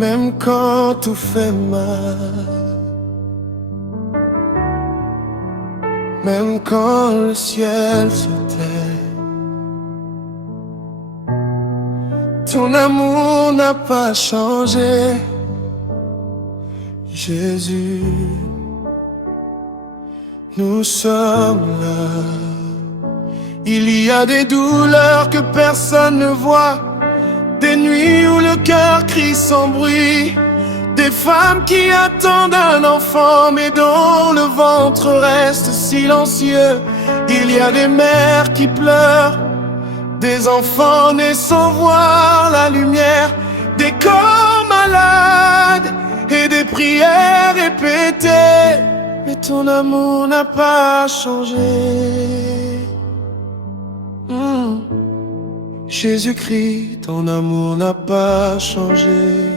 même quand tout fait mal, même quand le ciel se tait. Ton amour n'a pas changé, Jésus. Nous sommes là. Il y a des douleurs que personne ne voit, des nuits où le cœur crie sans bruit, des femmes qui attendent un enfant mais dont le ventre reste silencieux. Il y a des mères qui pleurent, des enfants nés sans voir la lumière, des corps malades et des prières répétées. Mais ton amour n'a pas changé. Jésus-Christ, ton amour n'a pas changé.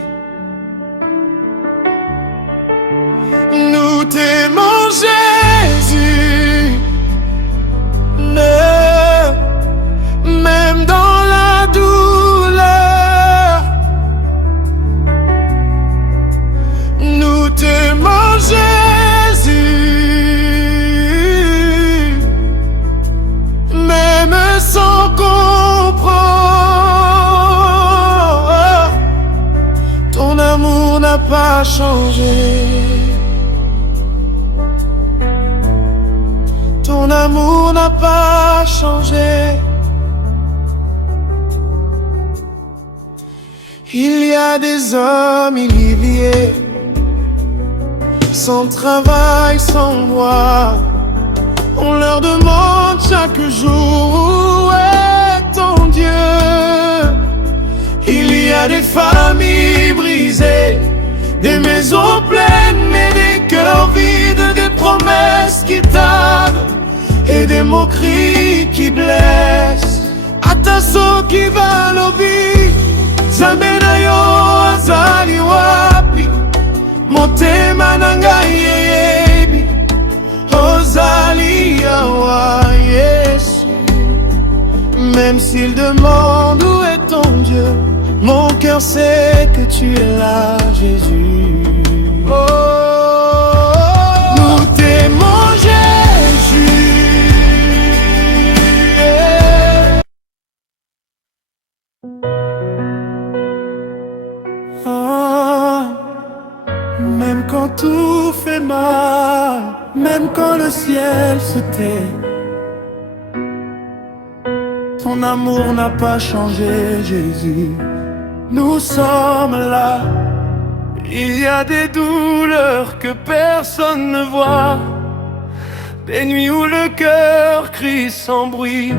Nous t'aimons, Jésus, même dans la douleur. Nous t'aimons, Jésus, même sans comprendre. Ton amour n'a pas changé. Ton amour n'a pas changé. Il y a des hommes milliers, sans travail, sans voix. On leur demande chaque jour où est ton Dieu. Il y a des familles brisées, des maisons pleines mais des cœurs vides, des promesses qui tardent et des moqueries qui blessent. Ataso qui va lobi, Zambena yo azali wapi, motema nanga yebi, ozali yawa Yesu. Même s'il demande où est ton Dieu, mon cœur sait que tu es là, Jésus. Oh, nous t'aimons, Jésus. Même quand tout fait mal, même quand le ciel se tait, ton amour n'a pas changé, Jésus. Nous sommes là. Il y a des douleurs que personne ne voit, des nuits où le cœur crie sans bruit,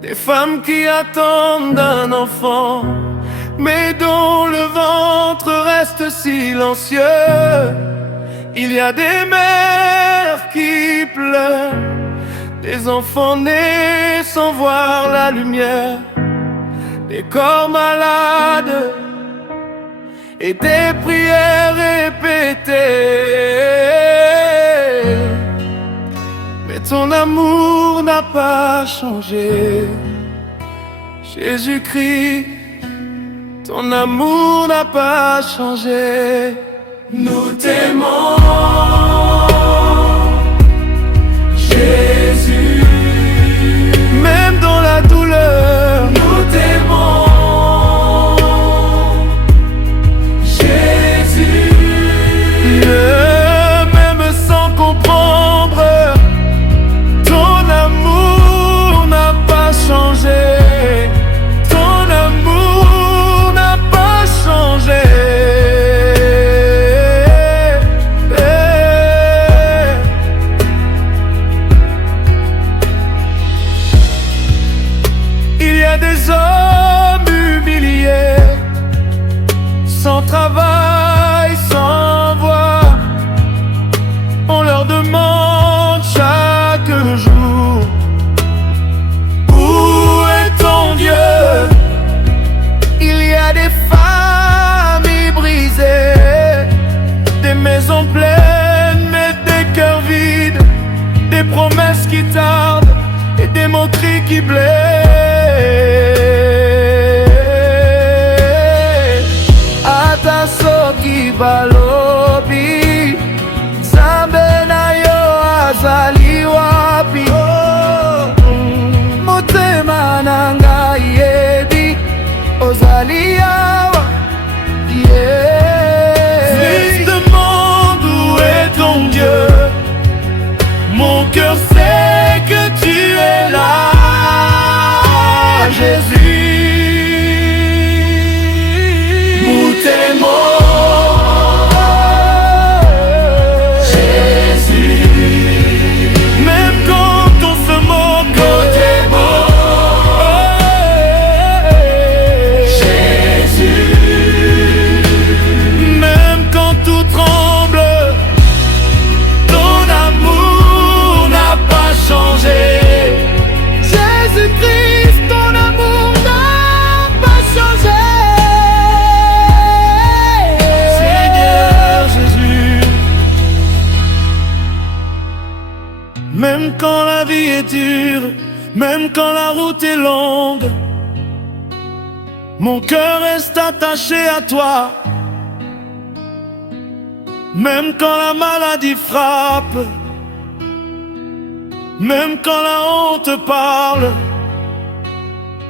des femmes qui attendent un enfant mais dont le ventre reste silencieux. Il y a des mères qui pleurent, des enfants nés sans voir la lumière, des corps malades et des prières répétées. Mais ton amour n'a pas changé, Jésus-Christ. Ton amour n'a pas changé. Nous t'aimons, Jésus. Même dans la douleur, nous t'aimons, Jésus. Même sans comprendre, ton amour n'a pas changé. Des hommes humiliés, sans travail, sans voix. On leur demande chaque jour, où est ton Dieu? Il y a des familles brisées, des maisons pleines mais des cœurs vides, des promesses qui tardent et des moqueries qui blessent. balobi Nzambe na yo azali wapi motema na ngai yebi ozali awa Tristement, où est ton Dieu? Mon cœur sait que tu es là, Jésus. Où tes mots, Jésus. Même quand on se moque de tes mots, Jésus. Même quand tout tremble, ton amour n'a pas changé. Jésus-Christ, ton amour n'a pas changé. Seigneur Jésus, même quand la vie est dure, même quand la route est longue, mon cœur reste attaché à toi. Même quand la maladie frappe, même quand la honte parle,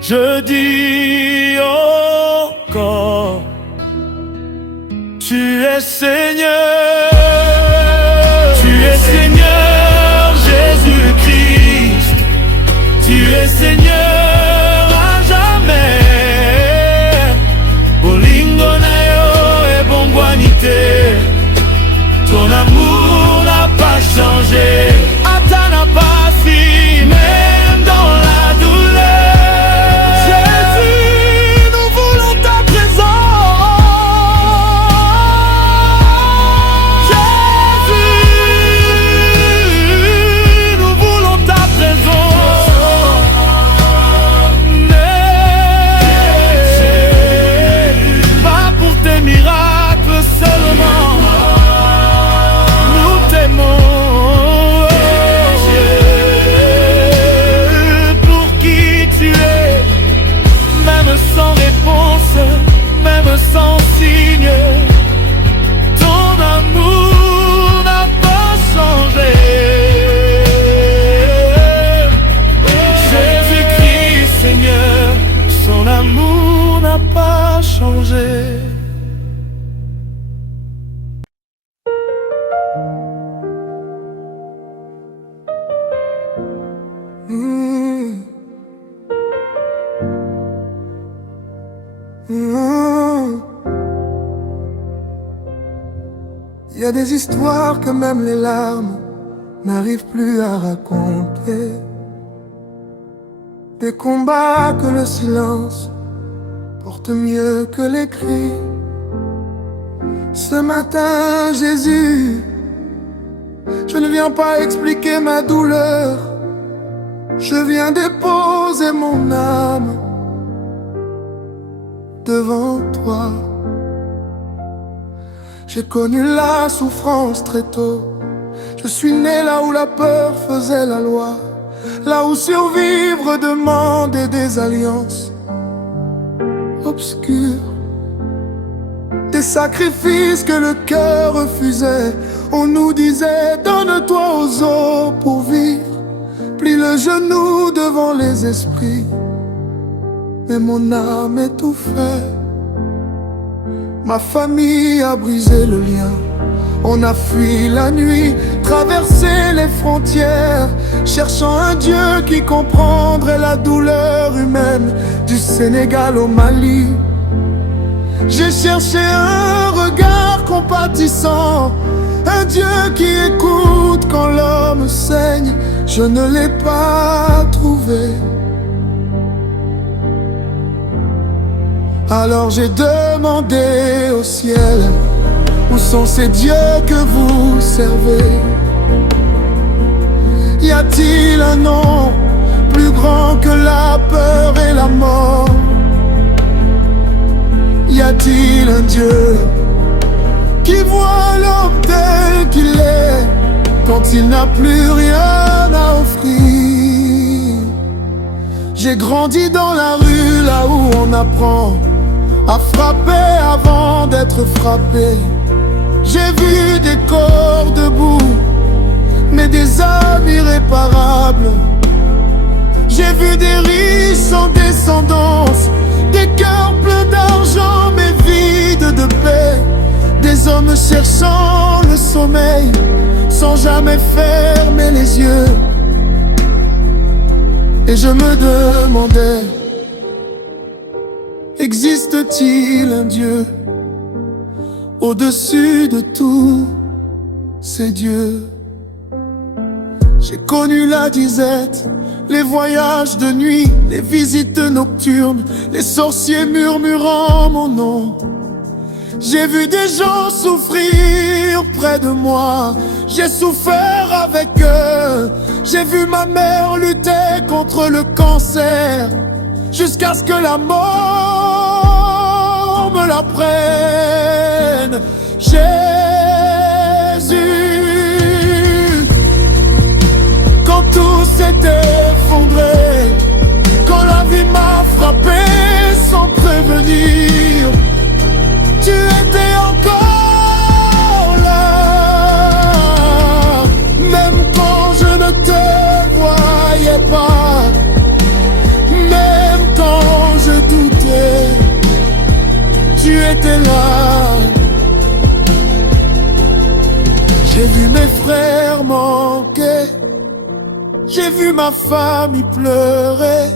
je dis encore, tu es Seigneur. Tu es Seigneur Jésus-Christ. Tu es Seigneur à jamais. Bolingo na yo et bongwanité. Ton amour n'a pas changé. Atana passi, même dans la douleur. Jésus, nous voulons ta présence. Jésus, nous voulons ta présence. Pas pour tes miracles seulement. Nous t'aimons. Sans réponse, même sans signe, ton amour n'a pas changé. Jésus-Christ Seigneur, son amour n'a pas changé. Il y a des histoires que même les larmes n'arrivent plus à raconter, des combats que le silence porte mieux que les cris. Ce matin, Jésus, je ne viens pas expliquer ma douleur, je viens déposer mon âme devant toi. J'ai connu la souffrance très tôt. Je suis né là où la peur faisait la loi, là où survivre demandait des alliances obscures, des sacrifices que le cœur refusait. On nous disait donne-toi aux eaux pour vivre, plie le genou devant les esprits. Mais mon âme étouffait. Ma famille a brisé le lien. On a fui la nuit, traversé les frontières, cherchant un Dieu qui comprendrait la douleur humaine. Du Sénégal au Mali, j'ai cherché un regard compatissant, un Dieu qui écoute quand l'homme saigne. Je ne l'ai pas trouvé. Alors j'ai demandé au ciel, où sont ces dieux que vous servez? Y a-t-il un nom plus grand que la peur et la mort? Y a-t-il un Dieu qui voit l'homme tel qu'il est quand il n'a plus rien à offrir? J'ai grandi dans la rue, là où on apprend à frapper avant d'être frappé. J'ai vu des corps debout, mais des âmes irréparables. J'ai vu des riches sans descendance, des cœurs pleins d'argent mais vides de paix, des hommes cherchant le sommeil sans jamais fermer les yeux. Et je me demandais, existe-t-il un Dieu au-dessus de tous ces dieux? J'ai connu la disette, les voyages de nuit, les visites nocturnes, les sorciers murmurant mon nom. J'ai vu des gens souffrir près de moi, j'ai souffert avec eux. J'ai vu ma mère lutter contre le cancer, jusqu'à ce que la mort me la prenne. Jésus, quand tout s'est effondré, quand la vie m'a frappé sans prévenir, tu étais encore là. Même quand je ne te voyais pas, même quand je doutais, tu étais là. J'ai vu mes frères manquer, j'ai vu ma famille pleurer.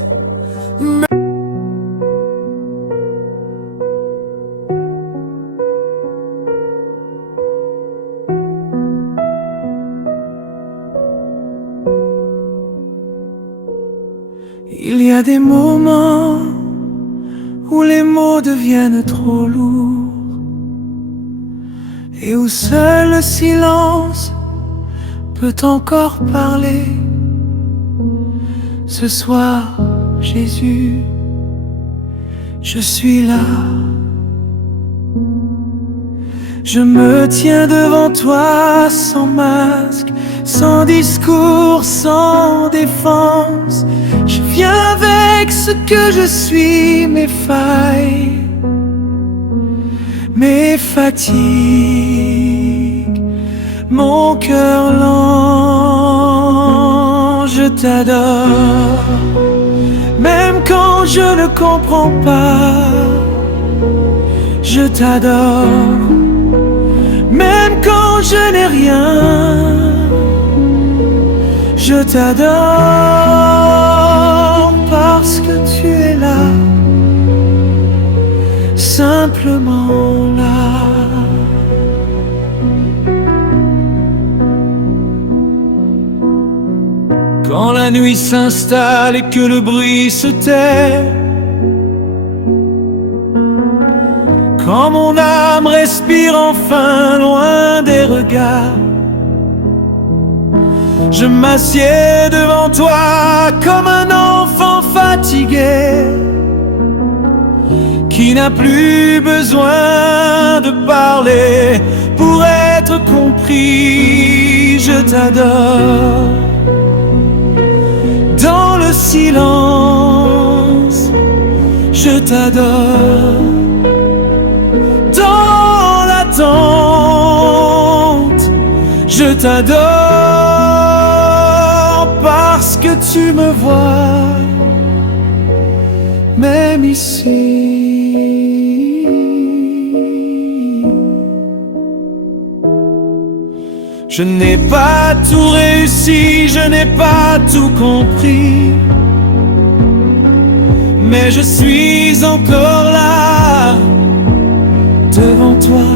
Il y a des moments où les mots deviennent trop lourds et où seul le silence peut encore parler. Ce soir, Jésus, je suis là. Je me tiens devant toi sans masque, sans discours, sans défense. Je viens avec ce que je suis, mes failles, mes fatigues, mon cœur lent. Je t'adore, même quand je ne comprends pas. Je t'adore, même quand je n'ai rien. Je t'adore parce que tu es là, simplement là. Quand la nuit s'installe et que le bruit se tait, quand mon âme respire enfin loin des regards, je m'assieds devant toi comme un enfant fatigué qui n'a plus besoin de parler pour être compris. Je t'adore dans le silence, je t'adore dans l'attente, je t'adore parce que tu me vois, même ici. Je n'ai pas tout réussi, je n'ai pas tout compris, mais je suis encore là, devant toi.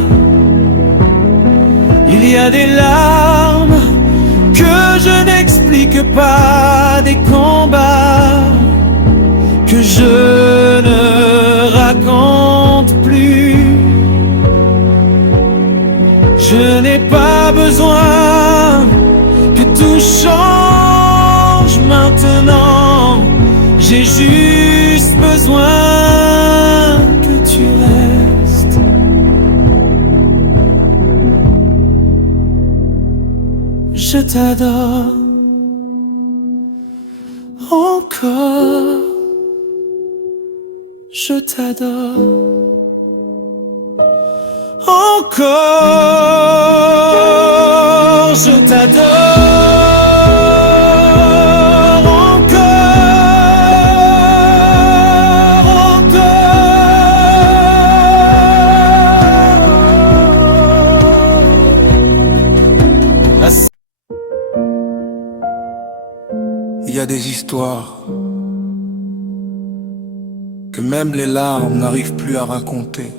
Il y a des larmes que je n'explique pas, des combats que je ne raconte plus. Je n'ai pas besoin que tout change maintenant. J'ai juste besoin que tu restes. Je t'adore encore. Je t'adore Encore, je t'adore. Encore, encore. Il y a des histoires que même les larmes n'arrivent plus à raconter.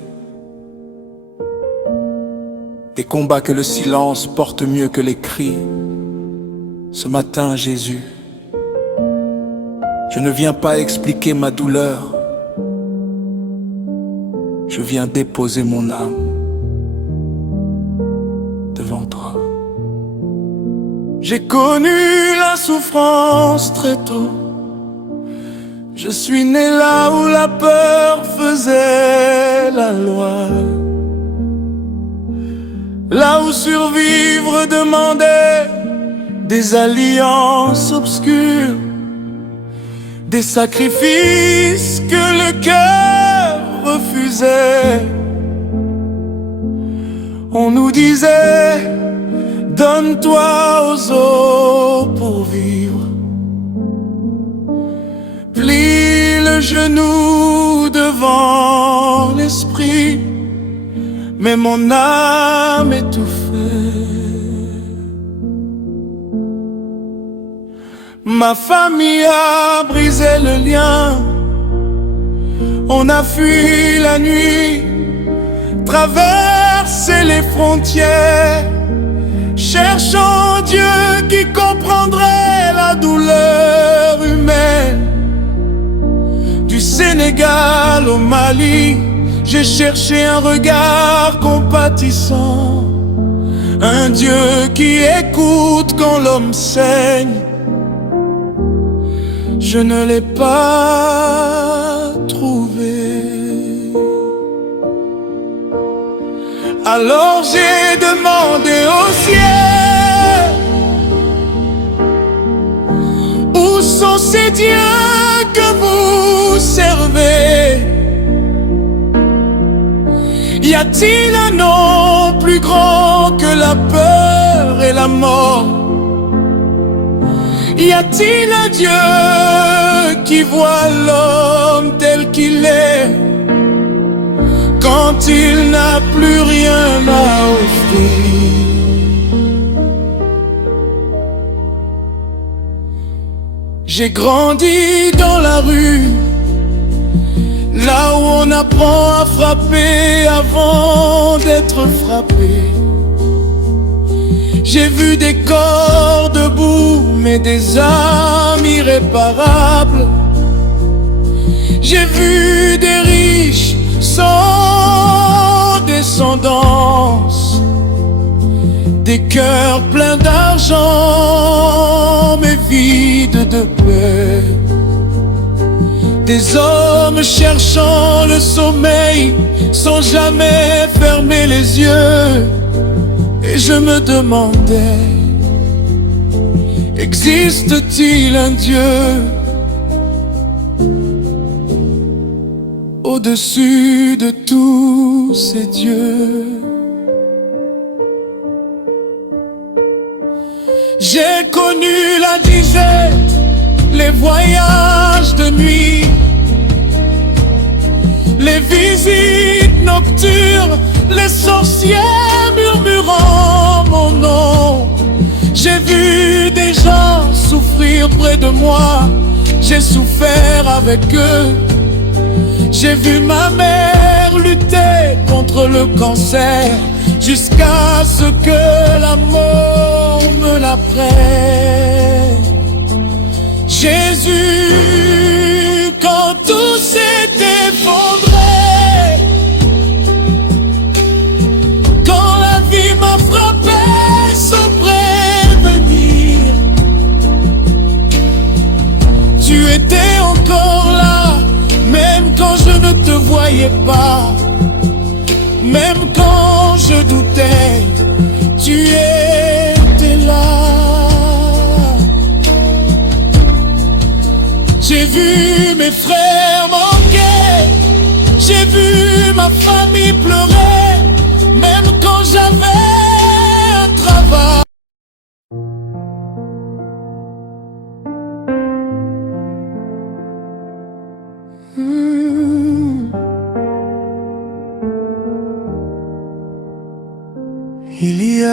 Des combats que le silence porte mieux que les cris. Ce matin, Jésus, je ne viens pas expliquer ma douleur. Je viens déposer mon âme devant toi. J'ai connu la souffrance très tôt. Je suis né là où la peur faisait la loi. Là où survivre demandait des alliances obscures, des sacrifices que le cœur refusait. On nous disait, donne-toi aux eaux pour vivre. Plie le genou devant l'esprit. Mais mon âme étouffée, ma famille a brisé le lien. On a fui la nuit, traversé les frontières, cherchant Dieu qui comprendrait la douleur humaine. Du Sénégal au Mali, j'ai cherché un regard compatissant, un Dieu qui écoute quand l'homme saigne. Je ne l'ai pas trouvé. Alors j'ai demandé au ciel, où sont ces dieux que vous servez? Y a-t-il un nom plus grand que la peur et la mort? Y a-t-il un Dieu qui voit l'homme tel qu'il est, quand il n'a plus rien à offrir? J'ai grandi dans la rue, là où on apprend à frapper avant d'être frappé. J'ai vu des corps debout, mais des âmes irréparables. J'ai vu des riches sans descendance, des cœurs pleins d'argent, mais vides de paix. Des hommes cherchant le sommeil sans jamais fermer les yeux. Et je me demandais, existe-t-il un Dieu au-dessus de tous ces dieux? J'ai connu la disette, les voyages de nuit, les visites nocturnes, les sorcières murmurant mon nom. J'ai vu des gens souffrir près de moi, j'ai souffert avec eux. J'ai vu ma mère lutter contre le cancer, jusqu'à ce que la mort me la prenne. Jésus, quand tout s'est effondré, quand la vie m'a frappé sans prévenir, tu étais encore là, même quand je ne te voyais pas, même quand je doutais, tu étais là. J'ai vu mes frères manquer, j'ai vu ma famille pleurer, mais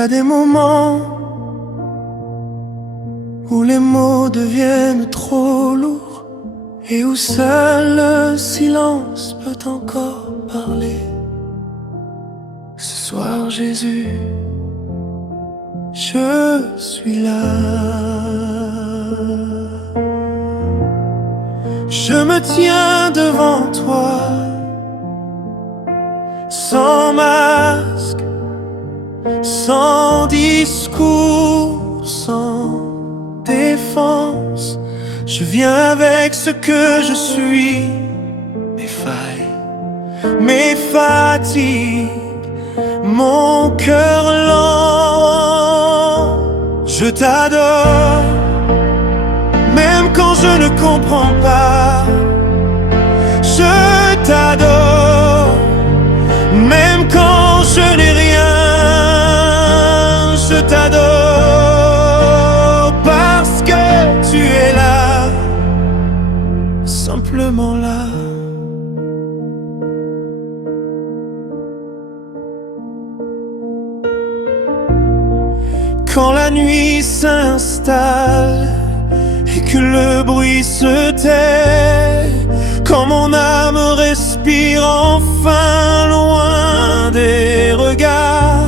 des moments où les mots deviennent trop lourds et où seul le silence peut encore parler. Ce soir, Jésus, je suis là. Je me tiens devant toi, sans masque, sans discours, sans défense. Je viens avec ce que je suis, mes failles, mes fatigues, mon cœur lent. Je t'adore, même quand je ne comprends pas. Je t'adore, même quand je n'ai rien. Je t'adore parce que tu es là, simplement là. Quand la nuit s'installe et que le bruit se tait, quand mon âme respire enfin loin des regards,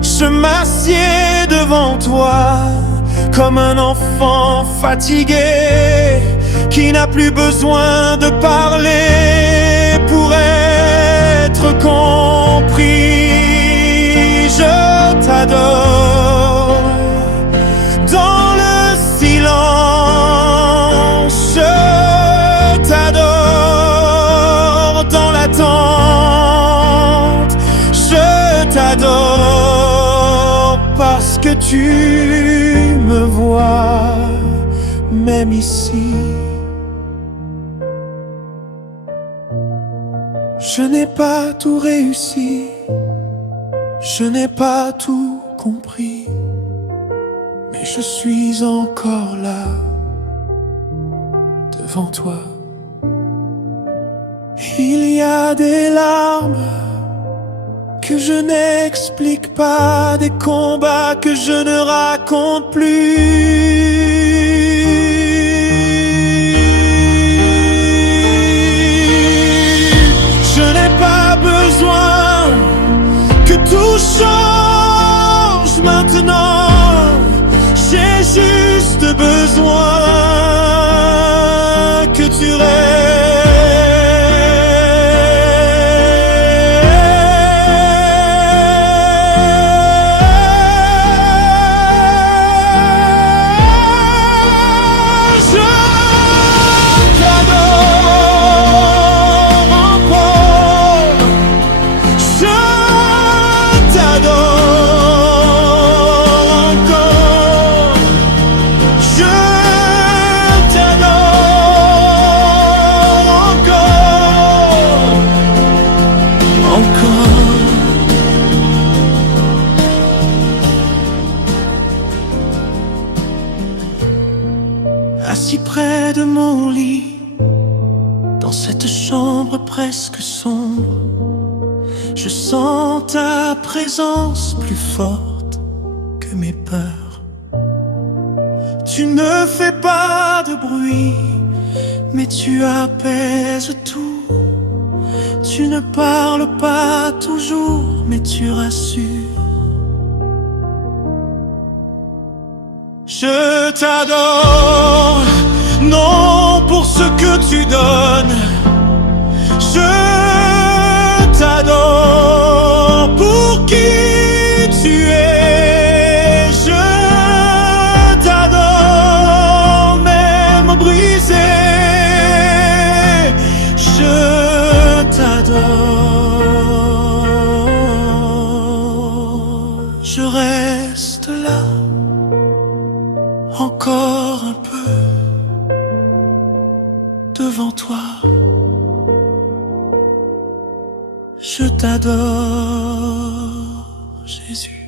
je m'assieds devant toi comme un enfant fatigué qui n'a plus besoin de parler pour être compris. Je t'adore dans le silence, je t'adore dans l'attente, je t'adore parce que tu me vois, même ici. Je n'ai pas tout réussi, je n'ai pas tout compris, mais je suis encore là, devant toi. Il y a des larmes que je n'explique pas, des combats que je ne raconte plus. Je n'ai pas besoin que tout change maintenant, j'ai juste besoin que tu restes. Assis près de mon lit, dans cette chambre presque sombre, je sens ta présence plus forte que mes peurs. Tu ne fais pas de bruit, mais tu apaises tout. Tu ne parles pas toujours, mais tu rassures. Je t'adore, non pour ce que tu donnes. Je t'adore pour qui tu es. Je t'adore, même brisé. Je t'adore. Je reste là. Encore un peu devant toi, je t'adore, Jésus.